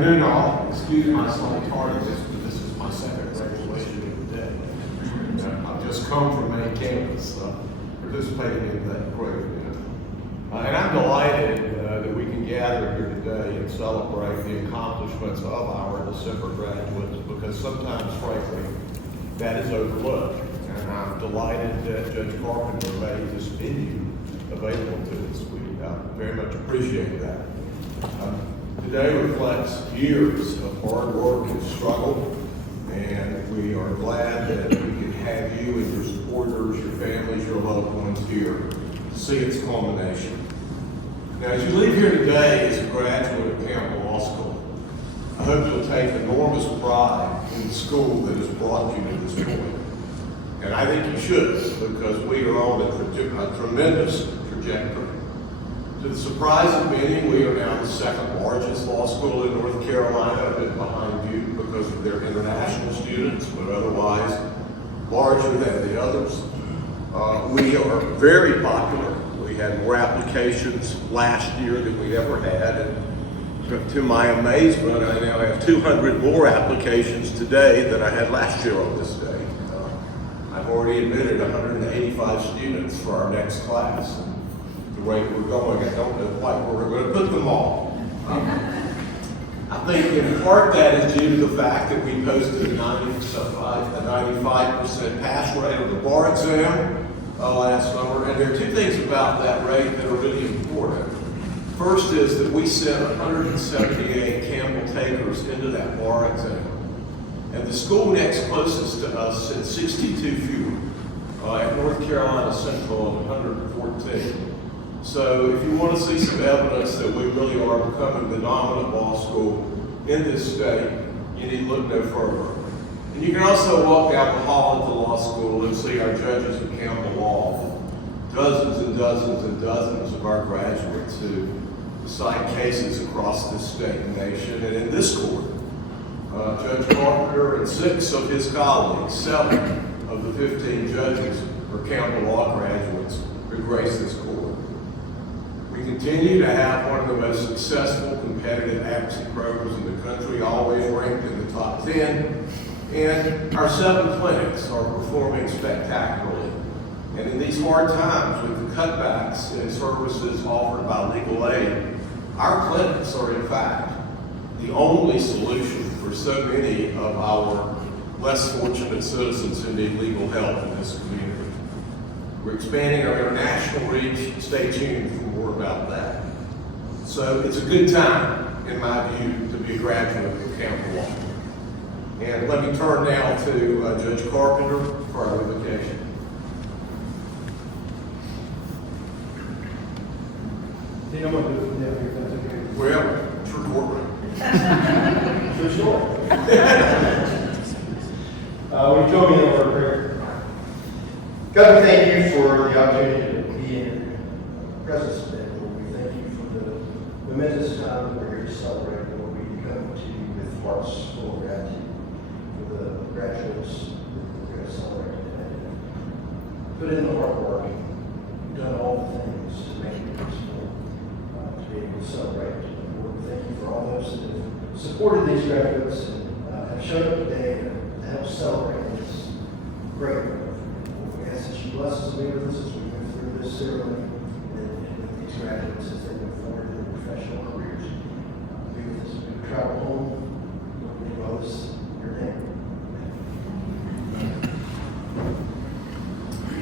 afternoon, all. Excuse my slight tardiness, but this is my second graduation of the day. I've just come from main campus, participating in that great event. And I'm delighted that we can gather here today and celebrate the accomplishments of our December graduates, because sometimes, frankly, that is overlooked. And I'm delighted that Judge Carpenter made this venue available to us. We very much appreciate that. Today reflects years of hard work and struggle, and we are glad that we can have you and your supporters, your families, your loved ones here to see its culmination. Now, as you leave here today as a graduate of Campbell Law School, I hope you'll take enormous pride in the school that has brought you to this point. And I think you should, because we are on a tremendous trajectory. To the surprise of many, we are now the second largest law school in North Carolina, a bit behind you because of their international students, but otherwise larger than the others. We are very popular. We had more applications last year than we ever had, and to my amazement, I now have 200 more applications today than I had last year on this day. I've already admitted 185 students for our next class. The rate we're going, I don't know quite where we're going to put them all. I think in part that is due to the fact that we posted a 95% pass rate on the bar exam last summer, and there are two things about that rate that are really important. First is that we sent 178 Campbell takers into that bar exam, and the school next closest to us sent 62 fewer at North Carolina Central of 114. So if you want to see some evidence that we really are becoming the dominant law school in this state, you need to look no further. And you can also walk down the hall at the law school and see our judges at Campbell Law, dozens and dozens and dozens of our graduates who decide cases across this state and nation. And in this court, Judge Carpenter and 6 of his colleagues, 7 of the 15 judges are Campbell Law graduates who grace this court. We continue to have one of the most successful competitive advocacy programs in the country, always ranked in the top 10. And our 7 clinics are performing spectacularly. And in these hard times with the cutbacks in services offered by legal aid, our clinics are in fact the only solution for so many of our less fortunate citizens who need legal help in this community. We're expanding our international reach. Stay tuned for more about that. So it's a good time, in my view, to be a graduate of Campbell Law. And let me turn now to Judge Carpenter for our revocation. I'm going to do it from there, if that's okay. Well, it's your courtroom. So short. Will you join me in a word of prayer? God, we thank you for the opportunity to be in your presence today, Lord. We thank you for the momentous time that we're here to celebrate, Lord. We come to you with hearts full of gratitude for the graduates that we're going to celebrate today. Put in the hard work, done all the things to make it possible to be able to celebrate. Lord, we thank you for all those that have supported these graduates and have shown up today to help celebrate this great work. We ask that you bless us and be with us as we move through this ceremony and with these graduates as they move forward in their professional careers. Be with us as we travel home. Lord, we dwell us in your name.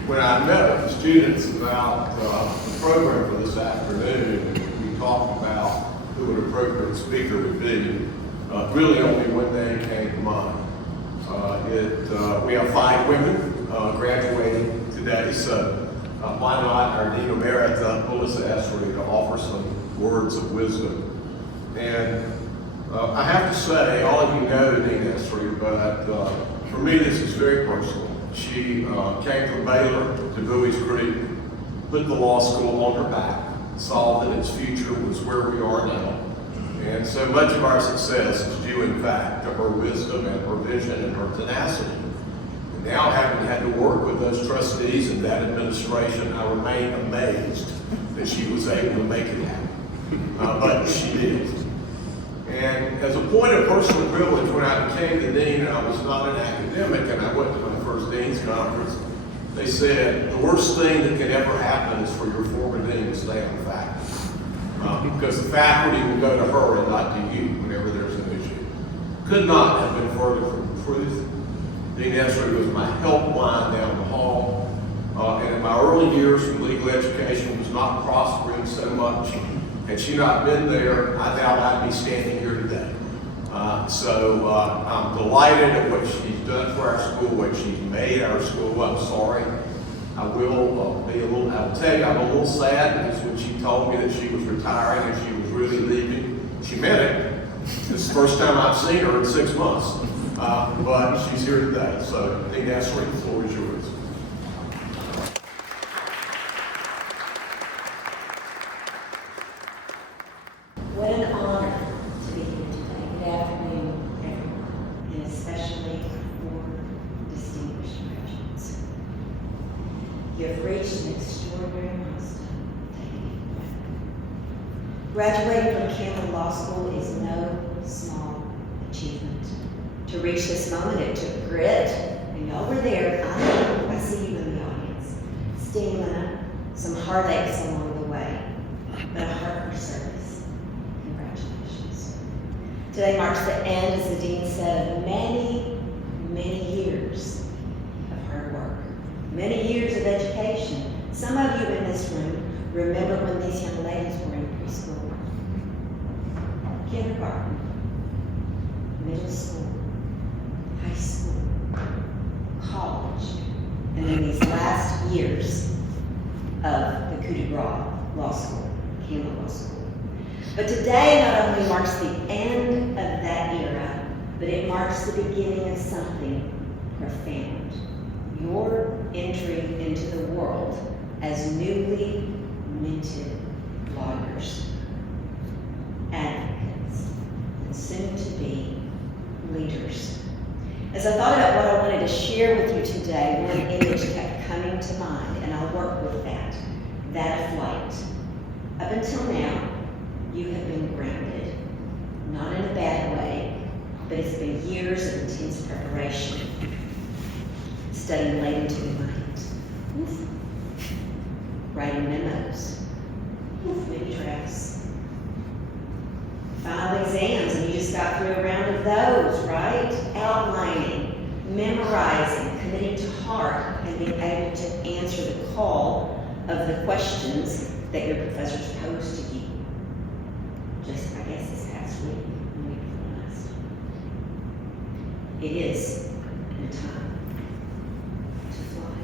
When I met with the students about the program for this afternoon, we talked about who an appropriate speaker would be. Really only one name came to mind. We have 5 women graduating today, so why not our Dean Emerita Melissa Essary to offer some words of wisdom. And I have to say, all of you know Dean Essary, but for me this is very personal. She came from Baylor to Bowie's Creek, put the law school on her back, saw that its future was where we are now. And so much of our success is due, in fact, to her wisdom and her vision and her tenacity. And now, having had to work with those trustees and that administration, I remain amazed that she was able to make it happen. But she did. And as a point of personal privilege when I became the dean and I was not an academic and I went to my first dean's conference. They said, the worst thing that can ever happen is for your former dean to stay on faculty. Because the faculty will go to her and not to you whenever there's an issue. Could not have been further from the truth. Dean Essary was my helpline down the hall. And in my early years when legal education was not prospering so much, had she not been there, I doubt I'd be standing here today. So I'm delighted at what she's done for our school, what she's made our school. I'm sorry. I will tell you, I'm a little sad because when she told me that she was retiring and she was really leaving, she meant it. It's the first time I've seen her in 6 months. But she's here today. So Dean Essary, the floor is yours. What an honor to be here today. Good afternoon, everyone, and especially for distinguished graduates. You have reached an extraordinary milestone. Take a deep breath. Graduating from Campbell Law School is no small achievement. To reach this moment, it took grit, and y'all were there. I see you in the audience. Stamina, some heartaches along the way, but a heart for service. Congratulations. Today marks the end, as the dean said, of many, many years of hard work, many years of education. Some of you in this room remember when these young ladies were in preschool, kindergarten, middle school, high school, college, and then these last years of the coup de grace law school, Campbell Law School. But today not only marks the end of that era, but it marks the beginning of something profound. Your entry into the world as newly minted lawyers, advocates, and soon to be leaders. As I thought about what I wanted to share with you today, one image kept coming to mind, and I'll work with that of flight. Up until now, you have been grounded, not in a bad way, but it's been years of intense preparation, studying late into the night, writing memos, mini drafts, final exams, and you just got through a round of those, right? Outlining, memorizing, committing to heart, and being able to answer the call of the questions that your professors posed to you. Just, I guess, this past week, and week before last. It is the time to fly.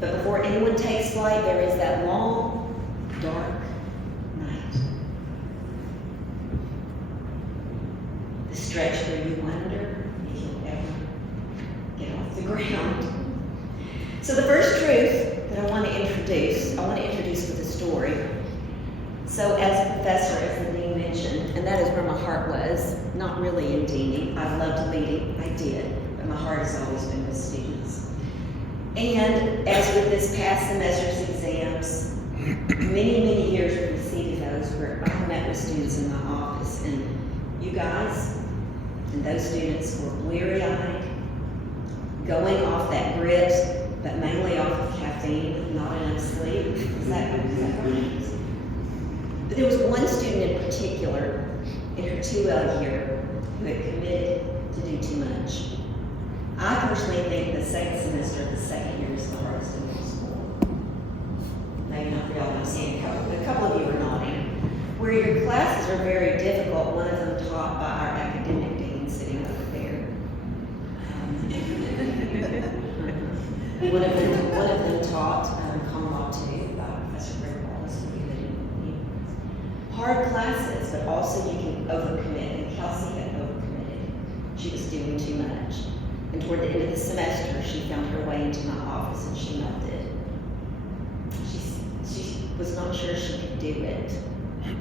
But before anyone takes flight, there is that long, dark night. The stretch where you wonder if you'll ever get off the ground. So the first truth that I want to introduce with a story. So as a professor, as the dean mentioned, and that is where my heart was, not really in deaning. I've loved leading, I did, but my heart has always been with students. And as with this past semester's exams, many, many years preceded those where I met with students in my office, and you guys and those students were bleary-eyed, going off that grit, but mainly off of caffeine, not enough sleep. Is that right? But there was one student in particular in her 2L year who had committed to do too much. I personally think the second semester of the second year is the hardest in middle school. Maybe not for y'all, I'm seeing a couple of you are nodding. Where your classes are very difficult, one of them taught by our academic dean sitting over there. One of them taught Common Law 2 by Professor Greg Wallace. Hard classes, but also you can overcommit, and Kelsey had overcommitted. She was doing too much. And toward the end of the semester, she found her way into my office and she melted. She was not sure she could do it.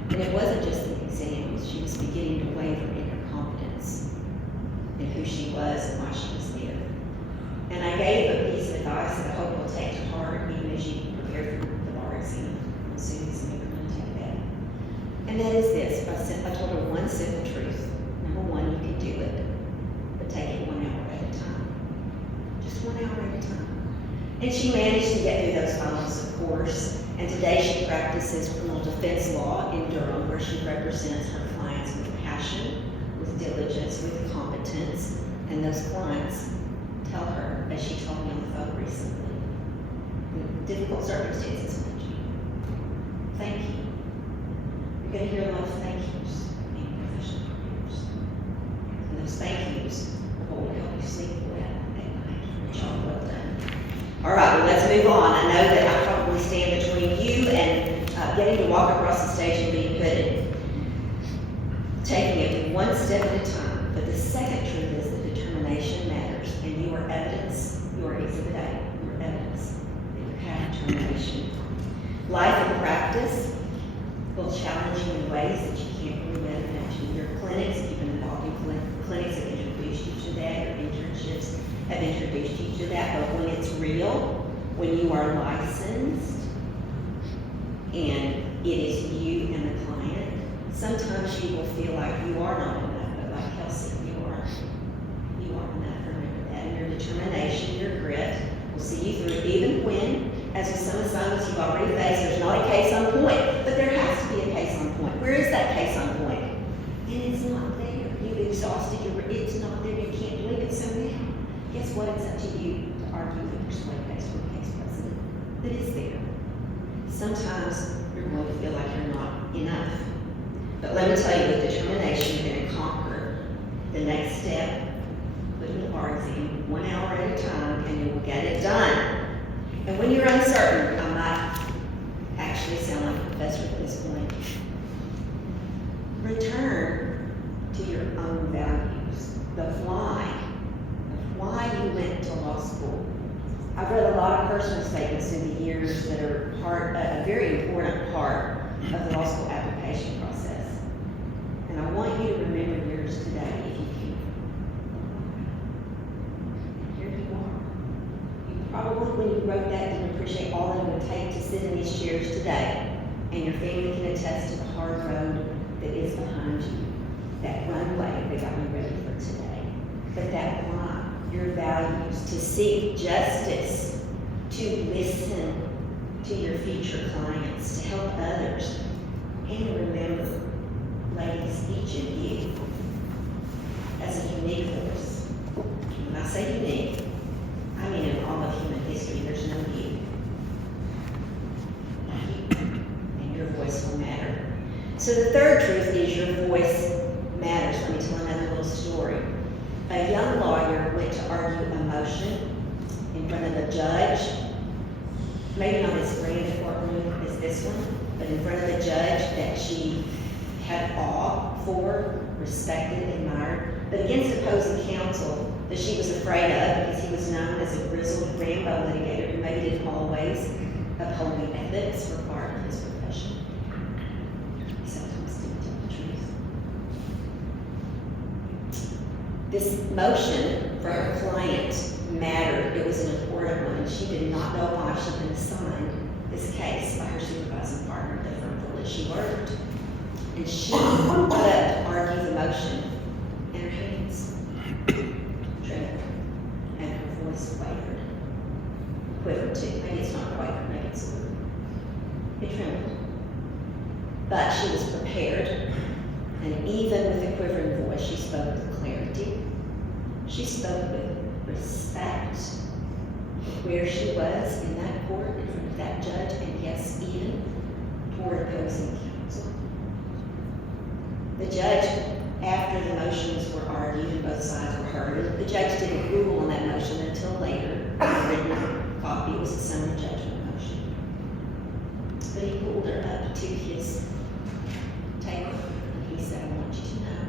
And it wasn't just the exams. She was beginning to waver in her confidence in who she was and why she was there. And I gave a piece of advice that I hope you'll take to heart even as you prepare for the bar exam. Assuming some of you are going to take that. And that is this. I told her one simple truth. And she managed to get through those finals, of course. And today she practices criminal defense law in Durham, where she represents her clients with passion, with diligence, with competence. And those clients tell her, as she told me on the phone recently, in difficult circumstances, thank you. You're going to hear a lot of thank yous being professional careers. And those thank yous will hold help you sleep well at night. Job well done. All right, well, let's move on. I know that I probably stand between you and getting to walk across the stage and being hooded. Taking it one step at a time. But the second truth is that determination matters, and you are evidence, you are exhibit A, you are evidence that you have determination. Life and practice will challenge you in ways that you can't really imagine. Your clinics, you've been involved in clinics have introduced you to that, your internships have introduced you to that, but when it's real, when you are licensed, and it is you and the client, sometimes you will feel like you are not enough, but like Kelsey, you are enough. Remember that. And your determination, your grit will see you through, even when, as with some assignments you've already faced, there's not a case on point, but there has to be a case on point. Where is that case on point? And it's not there. You've exhausted it's not there. You can't believe it. So now, guess what? It's up to you to argue and persuade based on case precedent that is there. Sometimes you're going to feel like you're not enough. But let me tell you, with determination, you're going to conquer the next step, put in the bar exam 1 hour at a time, and you will get it done. And when you're uncertain, I might actually sound like a professor at this point. Return to your own values, the why you went to law school. I've read a lot of personal statements through the years that are a very important part of the law school application process. And I want you to remember yours today if you can. And here you are. You probably, when you wrote that, didn't appreciate all that it would take to sit in these chairs today. And your family can attest to the hard road that is behind you, that runway that got you ready for today. But that why, your values, to seek justice, to listen to your future clients, to help others. And remember, ladies, each of you has a unique voice. When I say unique, I mean in all of human history, there's no you. And your voice will matter. So the third truth is your voice matters. Let me tell another little story. A young lawyer went to argue a motion in front of a judge, maybe not as grand a courtroom as this one, but in front of a judge that she had awe for, respected, admired, but against opposing counsel that she was afraid of because he was known as a grizzled Rambo litigator who maybe didn't always uphold the ethics required of his profession. He sometimes didn't tell the truth. This motion for her client mattered. It was an important one, and she did not know why she'd been assigned this case by her supervising partner, the firm for which she worked. And she got up to argue the motion, and her hands trembled, and her voice wavered. Quivered too. Maybe it's not quavered, maybe it's a little. It trembled. But she was prepared, and even with a quivering voice, she spoke with clarity. She spoke with respect for where she was in that court, in front of that judge, and yes, even toward opposing counsel. The judge, after the motions were argued and both sides were heard, the judge didn't rule on that motion until later. A written copy was a summary judgment motion. But he pulled her up to his table and he said, I want you to know,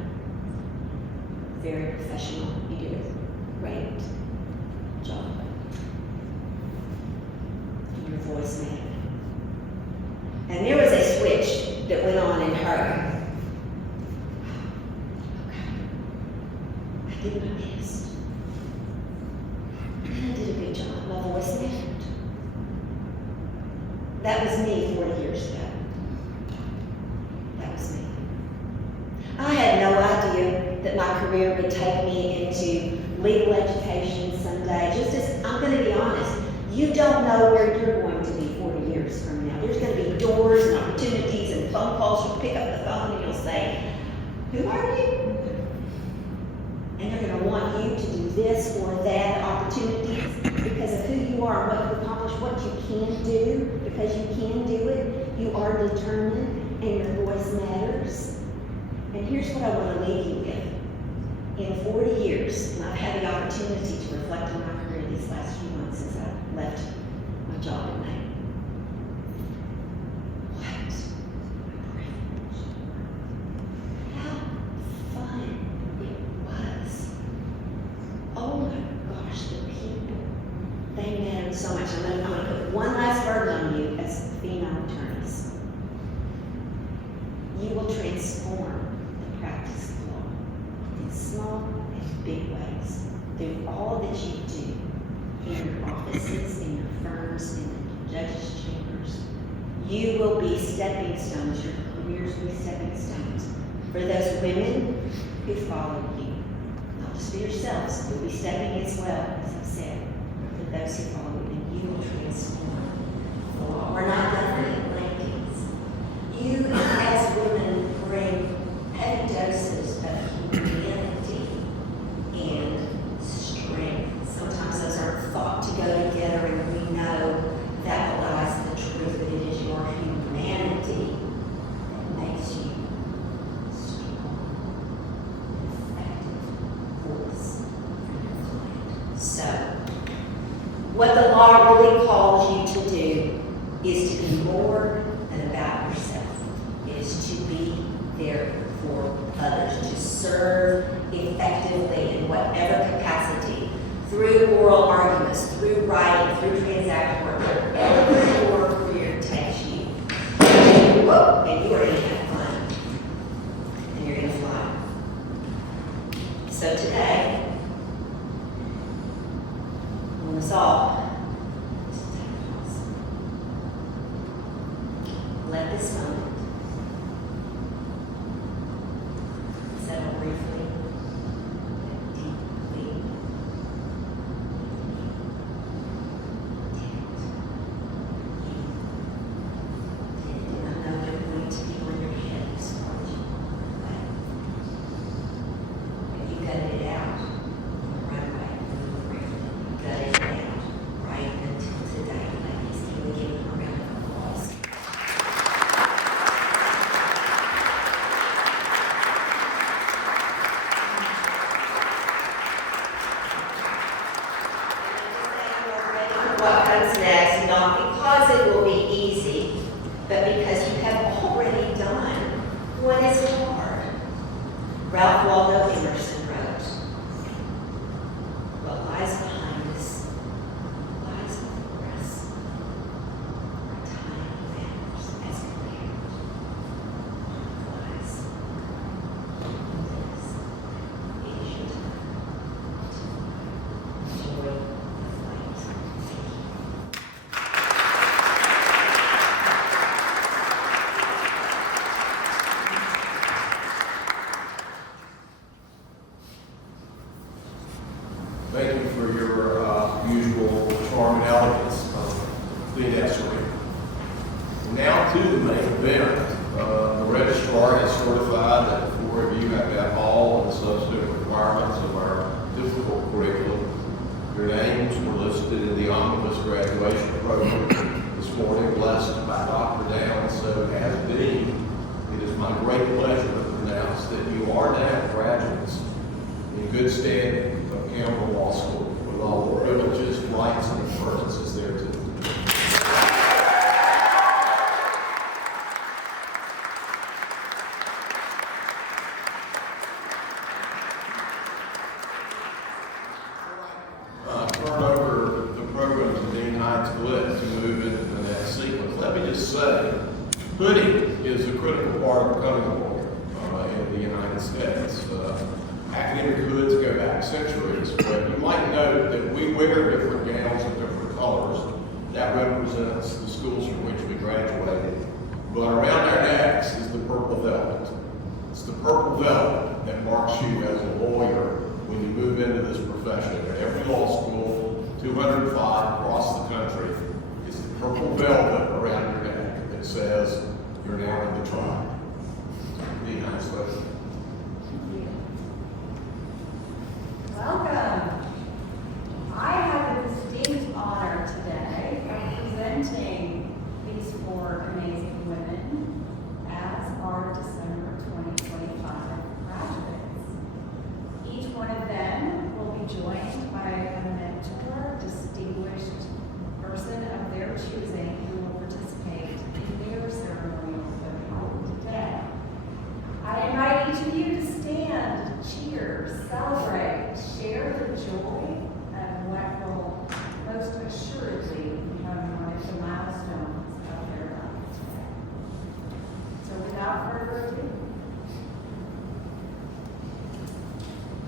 very professional, you did a great job. And your voice mattered. And there was a switch that went on in her. I did my best. And I did a good job. My voice mattered. That was me 40 years ago. That was me. I had no idea that my career would take me into legal education someday. Just as, I'm going to be honest, You don't know where you're going to be 40 years from now. There's going to be doors and opportunities and phone calls. You'll pick up the phone and you'll say, who are you? And they're going to want you to do this or that, opportunities, because of who you are and what you accomplish, what you can do, because you can do it. You are determined and your voice matters. And here's what I want to leave you with. In 40 years, and I've had the opportunity to reflect on my career these last few months since I left my job in May. What a privilege. How fun it was. Oh my gosh, the people. They mattered so much. I'm going to put one last burden on you as female attorneys. You will transform the practice of law in small and big ways through all that you do in your offices, in your firms, in the judges' chambers. You will be stepping stones. Your careers will be stepping stones for those women who follow you. Not just for yourselves, you'll be stepping as well, as I've said, for those who follow you, and you will transform the law. We're not done at landings. You, as women, bring heavy doses of humanity and strength. Sometimes those aren't thought to go together, and we know that belies the truth, but it is your humanity that makes you strong, effective voice for your client. So, what the law really calls you to do is to be more than about yourself. It is to be there for others, to serve effectively in whatever capacity, through oral arguments, through writing, through transaction work, wherever your career takes you. Whoa, and you are going to have fun, and you're going to fly. So today, I want us all to take a pause. Let this moment settle briefly, deeply, and I know you're going to be on your head as far as you but you gutted it out right away, briefly. Gutted it out right until today, ladies. Can we give them a round of applause? What comes next, not because it will be easy, but because you have already done what is hard. Ralph Waldo Emerson wrote, what lies behind us lies before us. Our time matters as compared to what lies behind us. It is your time to enjoy the flight. Thank you for your usual charm and elegance, Lisa Essary. Now to the main event. The registrar has certified that the four of you have met all of the substantive requirements of our difficult curriculum. Your names were listed in the omnibus graduation program this morning, blessed by Dr. Downs. So as Dean, it is my great pleasure to announce that you are now graduates in good standing of Campbell Law School, with all the privileges, rights, and appurtenances thereto. Turn over the program to Dean Hinds-Glick to move into the next sequence. Let me just say, hoodie is a critical part of becoming a lawyer in the United States. Academic hoods go back centuries, but you might note that we wear different gowns of different colors. That represents the schools from which we graduated. But around our necks is the purple velvet. It's the purple velvet that marks you as a lawyer when you move into this profession. At every law school, 205 across the country. It's the purple velvet around your neck that says you're now in the tribe. Be nice, lady. Welcome. I have the distinct honor today of presenting these four amazing women as our December 2025 graduates. Each one of them will be joined by a mentor, distinguished person of their choosing who will participate in their ceremonial ceremony today. I invite each of you to stand, cheer, celebrate, share the joy of what will most assuredly become one of the milestones of their lives today. So without further ado,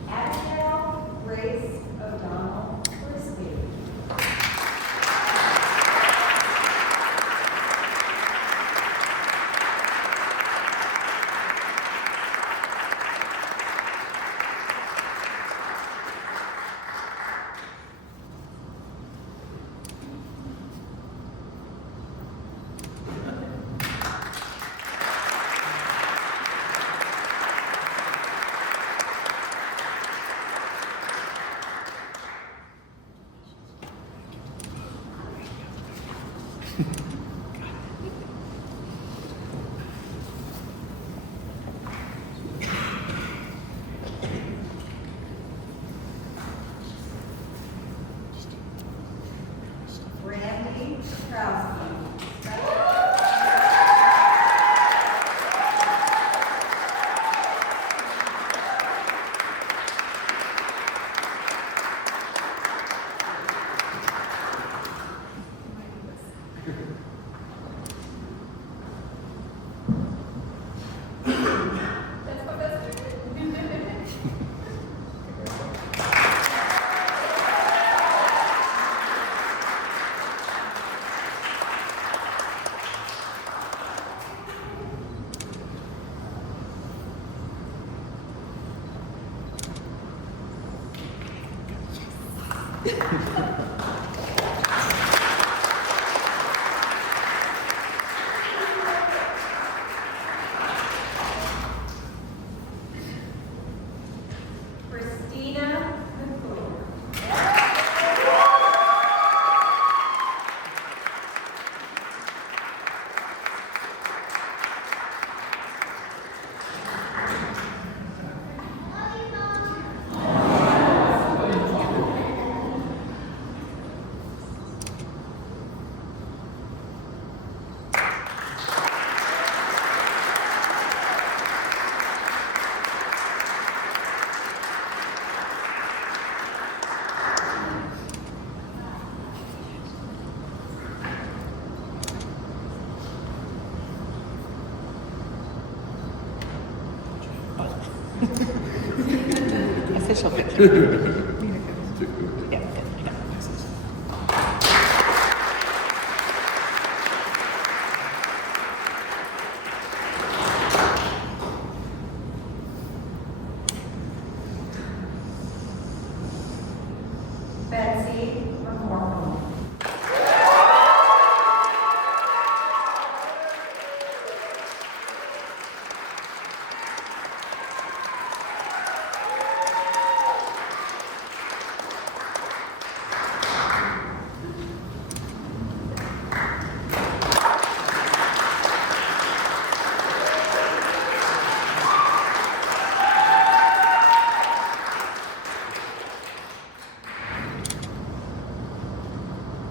Abigail Grace O'Donnell Frisbee. Brandi Koprowski. Christina, McClure. Official picture. Yeah. Betsy, McCorkle.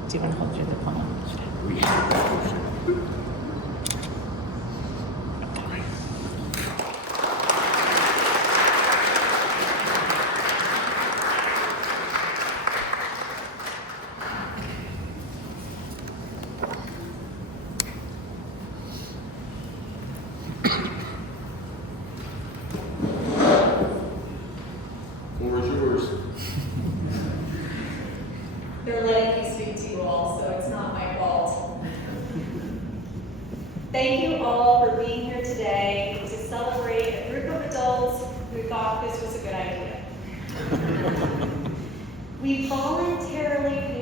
Do you want to hold your diploma? Floor is yours. They're letting me speak to you all, so it's not my fault. Thank you all for being here today to celebrate a group of adults who thought this was a good idea. We voluntarily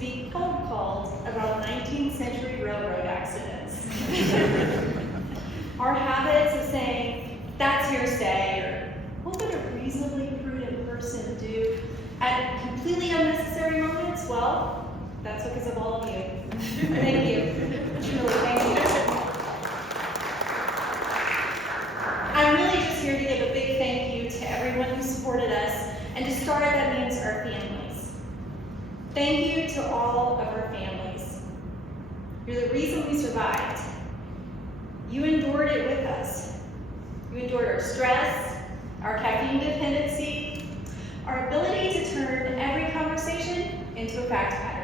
be cold called about 19th century railroad accidents. Our habits of saying, that's hearsay, or what would a reasonably prudent person do at completely unnecessary moments? Well, that's because of all of you. Thank you. Truly, thank you. I'm really just here to give a big thank you to everyone who supported us, and to start, that means our families. Thank you to all of our families. You're the reason we survived. You endured it with us. You endured our stress, our caffeine dependency, our ability to turn every conversation into a fact pattern.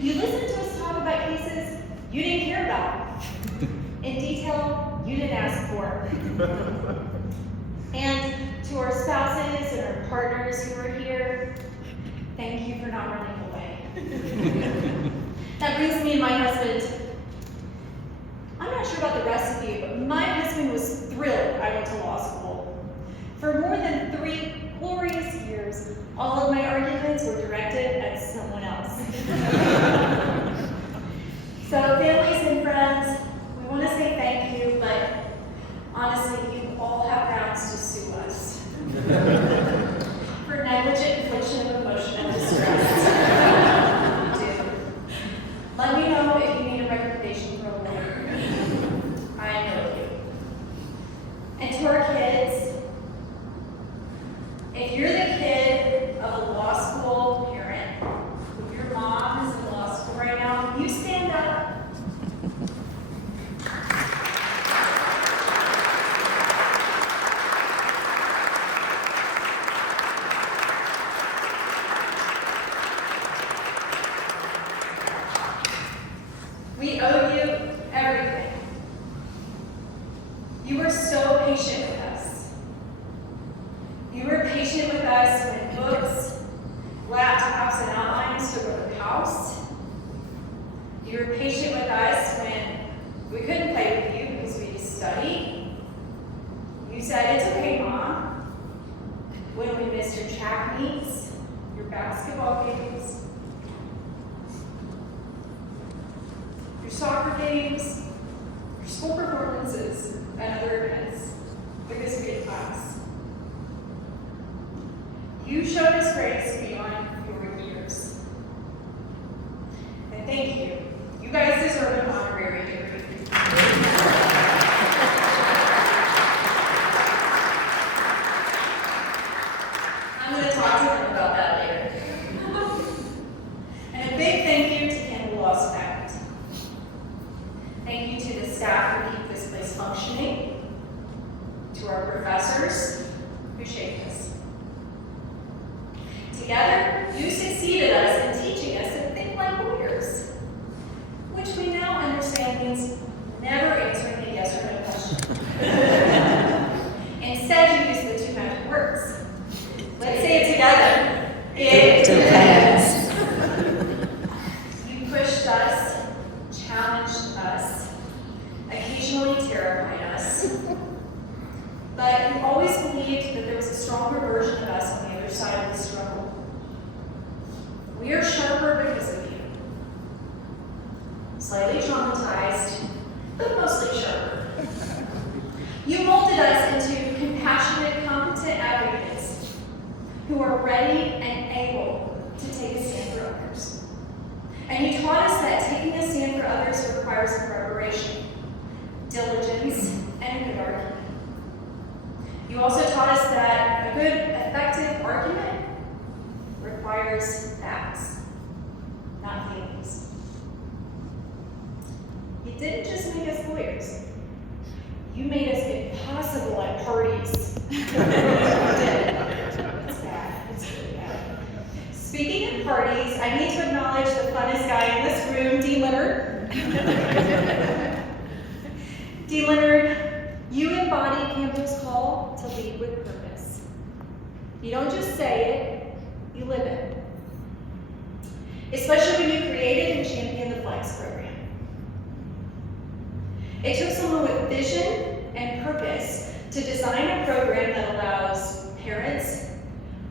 You listened to us talk about cases you didn't care about, in detail you didn't ask for. And to our spouses and our partners who are here, thank you for not running away. That brings me and my husband. I'm not sure about the rest of you, but my husband was thrilled I went to law school. For more than 3 glorious years, all of my arguments were directed at someone else. So families and friends, we want to say thank you, but honestly, you all have grounds to sue us for negligent infliction of emotional distress. You do. Let me know if you need a recommendation for a lawyer. I know you. And to our kids, if you're the kid of a law school parent, if your mom is in law school right now, you stand up. We owe you everything. You were so patient with us. You were patient with us when books, laptops, and outlines took over the house. You were patient with us when we couldn't play with you because we studied. You said, "It's okay, Mom," when we missed your track meets, your basketball games, your soccer games, your school performances, and other events because we had class. You showed us grace beyond your years. And thank you. You guys deserve an honorary degree. I'm going to talk to them about that later. And a big thank you to Campbell Law staff. Thank you to the staff who keep this place functioning, to our professors who shaped us. Together, you succeeded us in teaching us to think like lawyers, which we now understand means never answering a yes or no question. Instead, you use the 2 magic words. Let's say it together. It depends. You pushed us, challenged us, occasionally terrified us, but you always believed that there was a stronger version of us on the other side of the struggle. We are sharper because of you. Slightly traumatized, but mostly sharper. You molded us into compassionate, competent advocates who are ready and able to take a stand for others. And you taught us that taking a stand for others requires preparation, diligence, and a good argument. You also taught us that a good, effective argument requires facts, not feelings. You didn't just make us lawyers. You made us impossible at parties. You did. It's bad. It's really bad. Speaking of parties, I need to acknowledge the funnest guy in this room, Dean Leonard. Dean Leonard, you embody Campbell's call to lead with purpose. You don't just say it, you live it. Especially when you created and championed the Flex program. It took someone with vision and purpose to design a program that allows parents,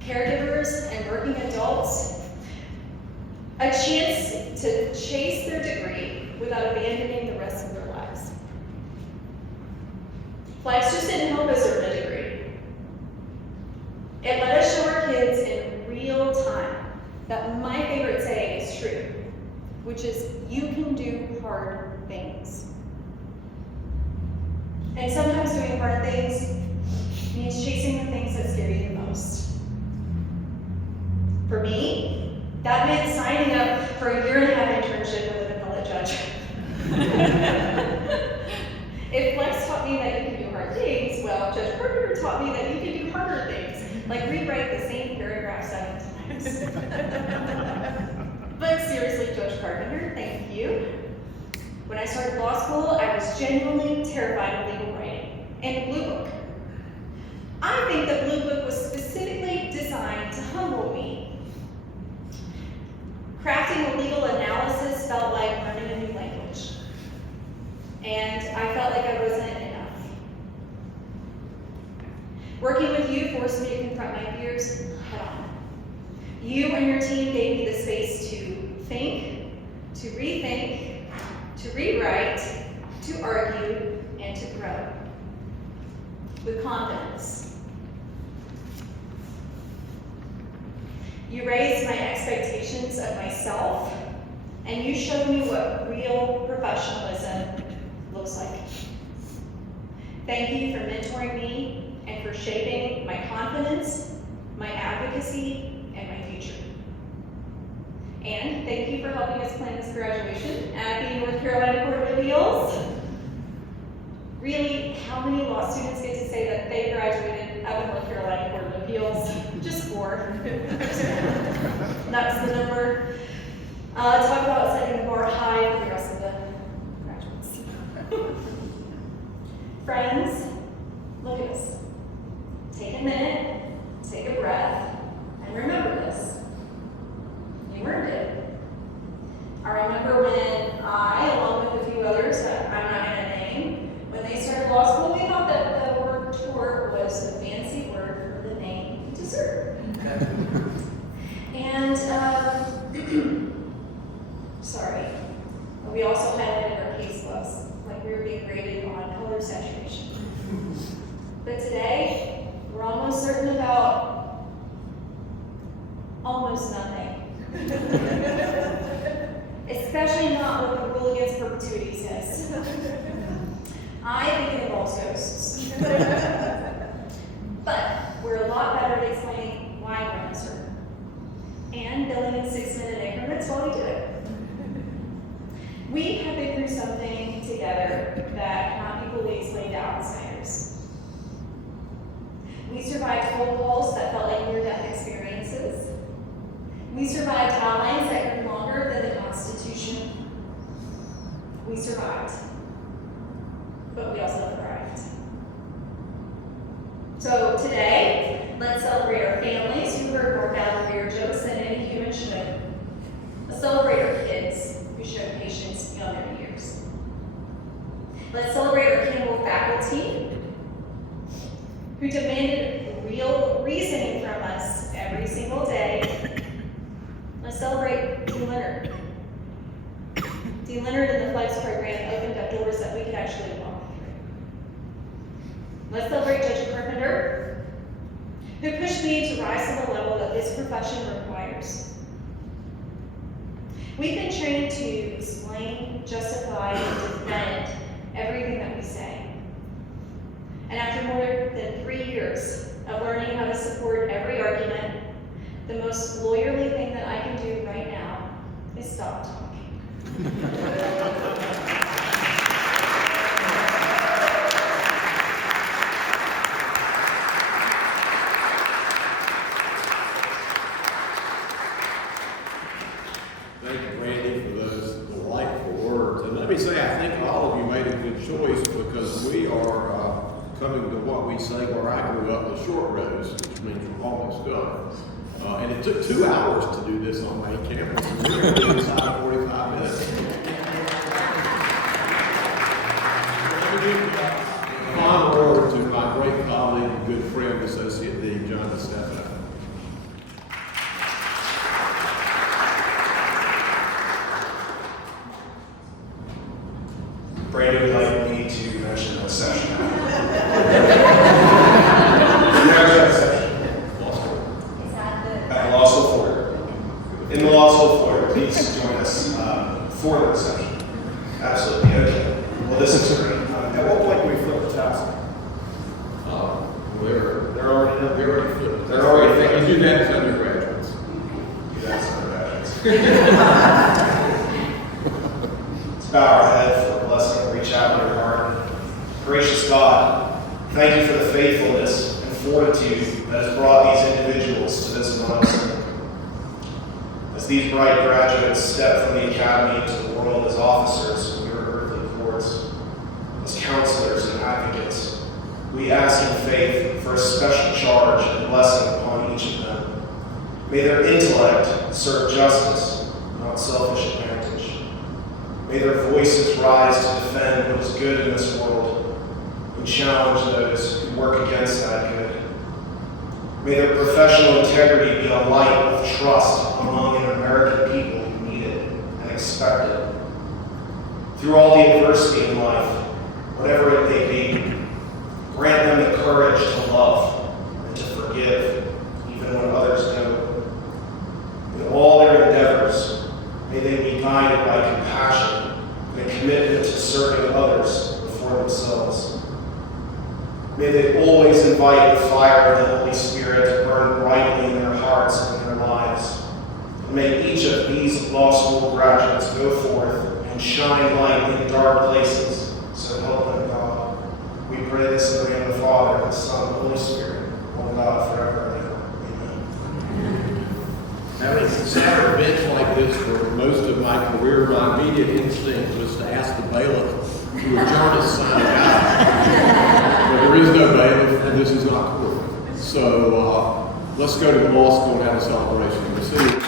caregivers, and working adults a chance to chase their degree without abandoning the rest of their lives. Flex just didn't help us earn a degree. It let us show our kids in real time that my favorite saying is true, which is, you can do hard things. And sometimes doing hard things means chasing the things that scare you the most. For me, that meant signing up for a 1.5-year internship with an appellate judge. If Flex taught me that you can do hard things, well, Judge Carpenter taught me that you can do harder things, like rewrite the same paragraph 7 times. But seriously, Judge Carpenter, thank you. When I started law school, I was genuinely terrified of legal writing and Blue Book. I think the Blue Book was specifically designed to humble me. Crafting a legal analysis felt like learning a new language. And I felt like I wasn't enough. Working with you forced me to confront my fears head on. You and your team gave me the space to think, to rethink, to rewrite, to argue, and to grow. With confidence. You raised my expectations of myself, and you showed me what real professionalism looks like. Thank you for mentoring me and for shaping my confidence, my advocacy, and my future. And thank you for helping us plan this graduation at the North Carolina Court of Appeals. Really, how many law students get to say that they graduated at the North Carolina Court of Appeals? Just 4. That's the number. Talk about setting the bar high for the rest of the graduates. Friends, look at us. Take a minute, take a breath, and remember this. You earned it. I remember when I, along with a few others that I'm not going to name, when they started law school, we thought that the word tort was a fancy word for the name you deserve. And, sorry, we also had it in our case books, like we were being graded on color saturation. But today, we're almost certain about almost nothing. Especially not what the rule against perpetuity says. I think it involves ghosts. But we're a lot better at explaining why we're uncertain. And billing in 6-minute increments while we do it. We have been through something together that cannot be fully explained to outsiders. We survived cold calls that felt like near-death experiences. We survived hotlines that grew longer than the Constitution. We survived. But we also thrived. So today, let's celebrate our families who heard more battlefield jokes than any human should. Let's celebrate our kids who showed patience beyond their years. Let's celebrate our Campbell faculty who demanded real reasoning from us every single day. Let's celebrate Leonard. Leonard and the Flex program opened up doors that we could actually walk through. Let's celebrate Judge Carpenter, who pushed me to rise to the level that this profession requires. We've been trained to explain, justify, and defend everything that we say. And after more than 3 years of learning how to support every argument, the most lawyerly thing that I can do right now is stop talking. Thank you, Brandi, for those delightful words. And let me say, I think all of you made a good choice because we are coming to what we say where I grew up, the short rows, which means we're almost done. And it took 2 hours to do this on main campus, and we're going to be inside 45 minutes. Final word to my great colleague and good friend, Associate Dean John DeStefano. Let's bow our head for a blessing and reach out in your heart. Gracious God, thank you for the faithfulness and fortitude that has brought these individuals to this milestone. As these bright graduates step from the academy into the world as officers in your earthly courts, as counselors and advocates, we ask in faith for a special charge and blessing upon each of them. May their intellect serve justice, not selfish advantage. May their voices rise to defend what is good in this world and challenge those who work against that good. May their professional integrity be a light of trust among an American people who need it and expect it. Through all the adversity in life, whatever it may be, grant them the courage to love and to forgive, even when others don't. In all their endeavors, may they be guided by compassion and a commitment to serving others before themselves. May they always invite the fire of the Holy Spirit to burn brightly in their hearts and in their lives. And may each of these law school graduates go forth and shine light in dark places. So help them, God. We pray this in the name of the Father, and the Son, and the Holy Spirit, one God forever and ever. Amen. Having sat at a bench like this for most of my career, my immediate instinct was to ask the bailiff to adjourn us signing out. But there is no bailiff, and this is not court. So let's go to the law school and have a celebration. We'll see you.